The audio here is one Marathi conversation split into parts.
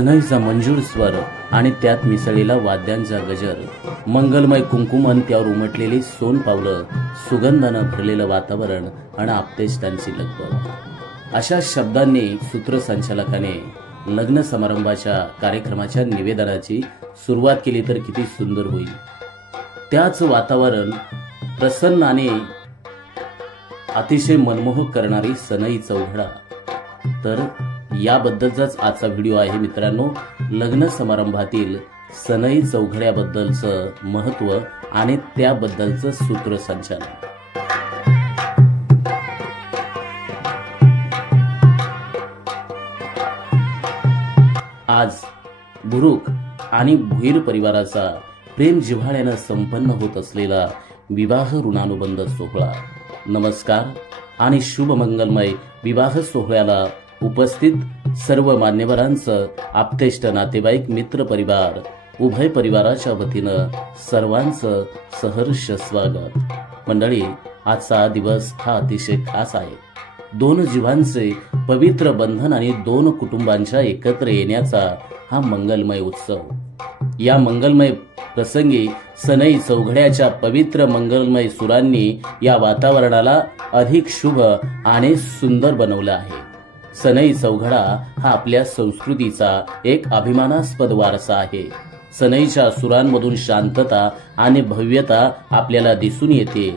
सनईचा मंजूर स्वर आणि त्यात मिसळलेला वाद्यांचा गजर, मंगलमय कुंकुमन, त्यावर उमटलेली सोन पावलं, सुगंधानं भरलेलं वातावरण आणि आप्तेष्टांची लगबग, अशा शब्दांनी सूत्रसंचालकाने लग्न समारंभाच्या कार्यक्रमाच्या निवेदनाची सुरुवात केली तर किती सुंदर होईल। त्याच वातावरण प्रसन्न आणि अतिशय मनमोहक करणारी सनई चौघडा। तर याबद्दलचाच आजचा व्हिडिओ आहे मित्रांनो। लग्न समारंभातील सनई चौघड्याबद्दलचं महत्त्व आणि त्याबद्दलचं सूत्रसंचालन। आज बुरुक आणि भुईर परिवाराचा प्रेम जिव्हाळ्यानं संपन्न होत असलेला विवाह ऋणानुबंध सोहळा। नमस्कार आणि शुभ मंगलमय विवाह सोहळ्याला उपस्थित सर्व मान्यवरांचं, आप्तेष्ट, नातेवाईक, मित्र परिवार, उभय परिवाराच्या वतीनं सर्वांचं सहर्ष स्वागत। मंडळी, आजचा दिवस हा अतिशय खास आहे। दोन जीवांचे पवित्र बंधन आणि दोन कुटुंबांच्या एकत्र येण्याचा हा मंगलमय उत्सव। या मंगलमय प्रसंगी सनई चौघड्याच्या पवित्र मंगलमय सुरांनी या वातावरणाला अधिक शुभ आणि सुंदर बनवलं आहे। सनई चौघडा हा आपल्या संस्कृतीचा एक अभिमानास्पद वारसा आहे। सनईच्या सुरांमधून शांतता आणि भव्यता आपल्याला दिसून येते।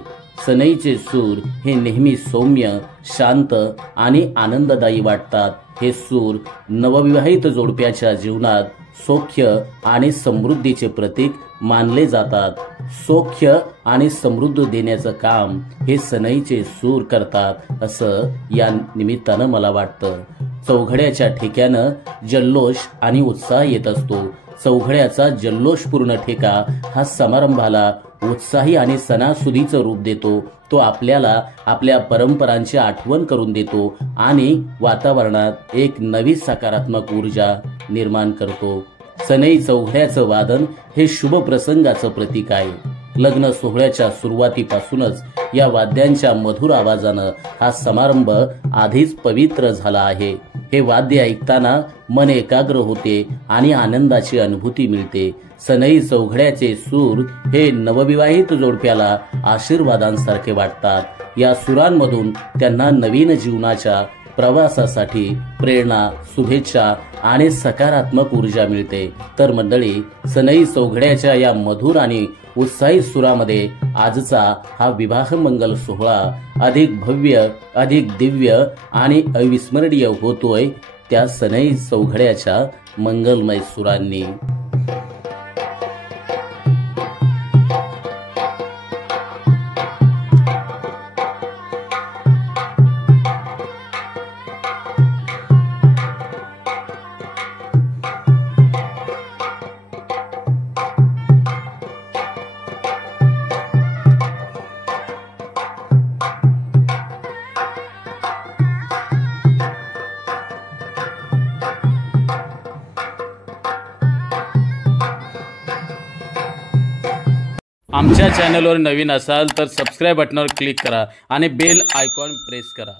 सनईचे सूर हे नेहमी सौम्य, शांत आणि आनंददायी वाटतात। हे सूर नवविवाहित जोडप्याच्या जीवनात सौख्य आणि समृद्धीचे प्रतीक मानले जातात। सौख्य आणि समृद्धी देण्याचं काम हे सनईचे सूर करतात असं या निमित्तानं मला वाटतं। चौघड्याच्या ठेक्यानं जल्लोष आणि उत्साह येत असतो। चौघड्याचा जल्लोषपूर्ण ठेका हा समारंभाला उत्साही आणि सणासुदीचं रूप देतो। तो आपल्याला आपल्या परंपरांची आठवण करून देतो आणि वातावरणात एक नवी सकारात्मक ऊर्जा निर्माण करतो। सनई चौघड्याचं वादन हे शुभ प्रसंगाचं प्रतीक आहे। लग्न सोहळ्याच्या सुरुवातीपासूनच या वाद्यांच्या मधुर आवाजानं हा समारंभ आधीच पवित्र झाला आहे। हे वाद्य ऐकताना मन एकाग्र होते आणि आनंदाची अनुभूती मिळते। सनई चौघड्याचे सूर हे नवविवाहित जोडप्याला आशीर्वादांसारखे वाटतात। या सुरांमधून त्यांना नवीन जीवनाच्या प्रवासासाठी प्रेरणा, शुभेच्छा आणि सकारात्मक ऊर्जा मिळते। तर मंडळी, सनई चौघड्याच्या या मधुर आणि उत्साही सुरामध्ये आजचा हा विवाह मंगल सोहळा अधिक भव्य, अधिक दिव्य आणि अविस्मरणीय होतोय त्या सनई चौघड्याच्या मंगलमय सुरांनी। आमच्या चॅनलवर नवीन असाल तर सबस्क्राइब बटनावर क्लिक करा आणि बेल आयकॉन प्रेस करा।